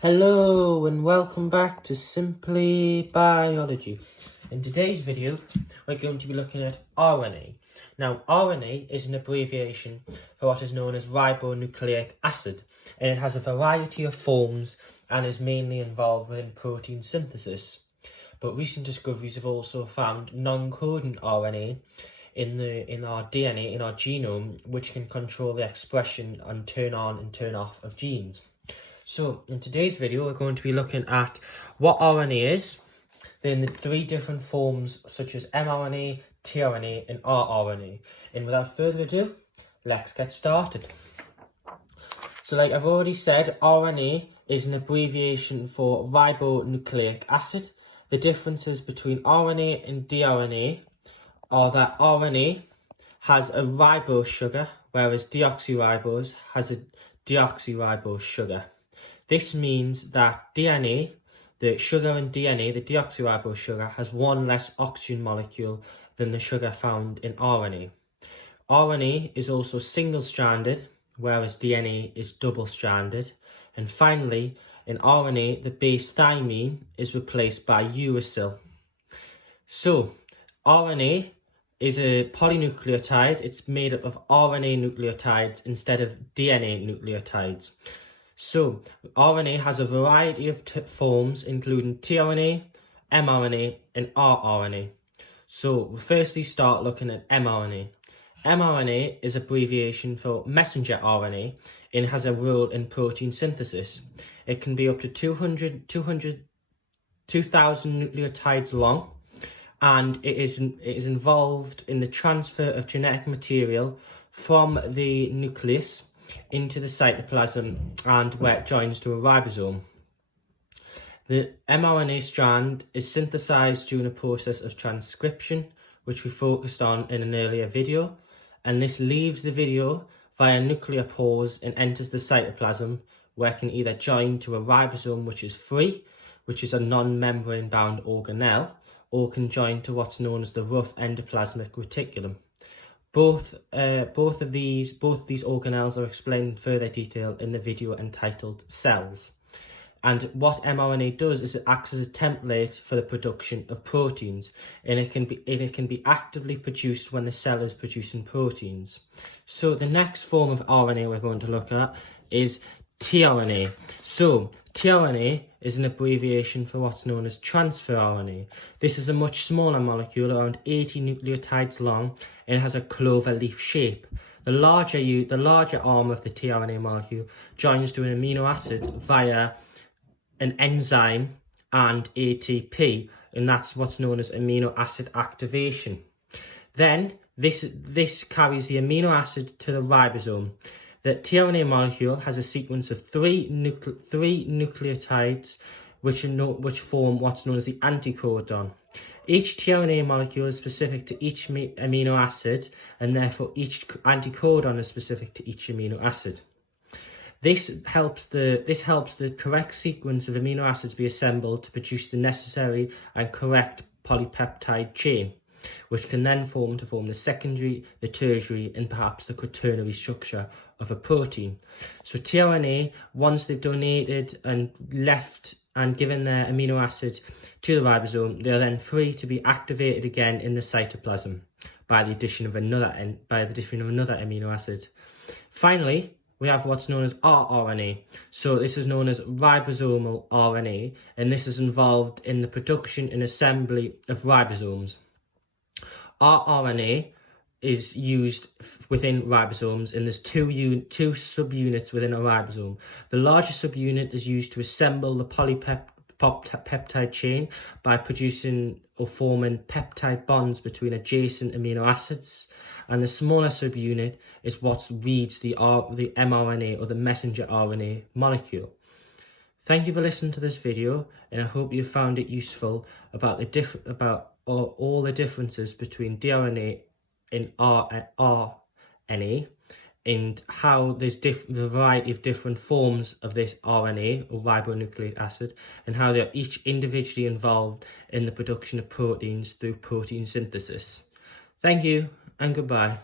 Hello and welcome back to Simply Biology. In today's video, we're going to be looking at RNA. Now, RNA is an abbreviation for what is known as ribonucleic acid, and it has a variety of forms and is mainly involved within protein synthesis. But recent discoveries have also found non-coding RNA in our DNA, in our genome, which can control the expression and turn on and turn off of genes. So in today's video, we're going to be looking at what RNA is, then the three different forms such as mRNA, tRNA and rRNA. And without further ado, let's get started. So like I've already said, RNA is an abbreviation for ribonucleic acid. The differences between RNA and tRNA are that RNA has a ribose sugar, whereas deoxyribose has a deoxyribose sugar. This means that DNA, the sugar in DNA, the deoxyribose sugar, has one less oxygen molecule than the sugar found in RNA. RNA is also single-stranded, whereas DNA is double-stranded. And finally, in RNA, the base thymine is replaced by uracil. So, RNA is a polynucleotide. It's made up of RNA nucleotides instead of DNA nucleotides. So, RNA has a variety of forms, including tRNA, mRNA, and rRNA. So, we'll firstly start looking at mRNA. mRNA is abbreviation for messenger RNA and has a role in protein synthesis. It can be up to 2,000 nucleotides long, and it is involved in the transfer of genetic material from the nucleus into the cytoplasm and where it joins to a ribosome. The mRNA strand is synthesized during a process of transcription, which we focused on in an earlier video, and this leaves the video via nuclear pores and enters the cytoplasm, where it can either join to a ribosome, which is free, which is a non-membrane bound organelle, or can join to what's known as the rough endoplasmic reticulum. Both these organelles are explained in further detail in the video entitled Cells. And what mRNA does is it acts as a template for the production of proteins, and it can be actively produced when the cell is producing proteins. So the next form of RNA we're going to look at is tRNA. So tRNA is an abbreviation for what's known as transfer RNA. This is a much smaller molecule, around 80 nucleotides long, and it has a clover leaf shape. The larger arm of the tRNA molecule joins to an amino acid via an enzyme and ATP, and that's what's known as amino acid activation. Then this carries the amino acid to the ribosome. The tRNA molecule has a sequence of three nucleotides which form what's known as the anticodon. Each tRNA molecule is specific to each amino acid, and therefore each anticodon is specific to each amino acid. This helps the correct sequence of amino acids be assembled to produce the necessary and correct polypeptide chain, which can then form the secondary, the tertiary, and perhaps the quaternary structure of a protein. So tRNA, once they've donated and left and given their amino acid to the ribosome, they're then free to be activated again in the cytoplasm by the addition of another amino acid. Finally, we have what's known as rRNA. So this is known as ribosomal RNA, and this is involved in the production and assembly of ribosomes. rRNA is used within ribosomes, and there's two subunits within a ribosome. The larger subunit is used to assemble the polypeptide chain by producing or forming peptide bonds between adjacent amino acids, and the smaller subunit is what reads the mRNA or the messenger RNA molecule. Thank you for listening to this video, and I hope you found it useful about all the differences between tRNA and rRNA, and how there's a variety of different forms of this RNA or ribonucleic acid, and how they're each individually involved in the production of proteins through protein synthesis. Thank you and goodbye.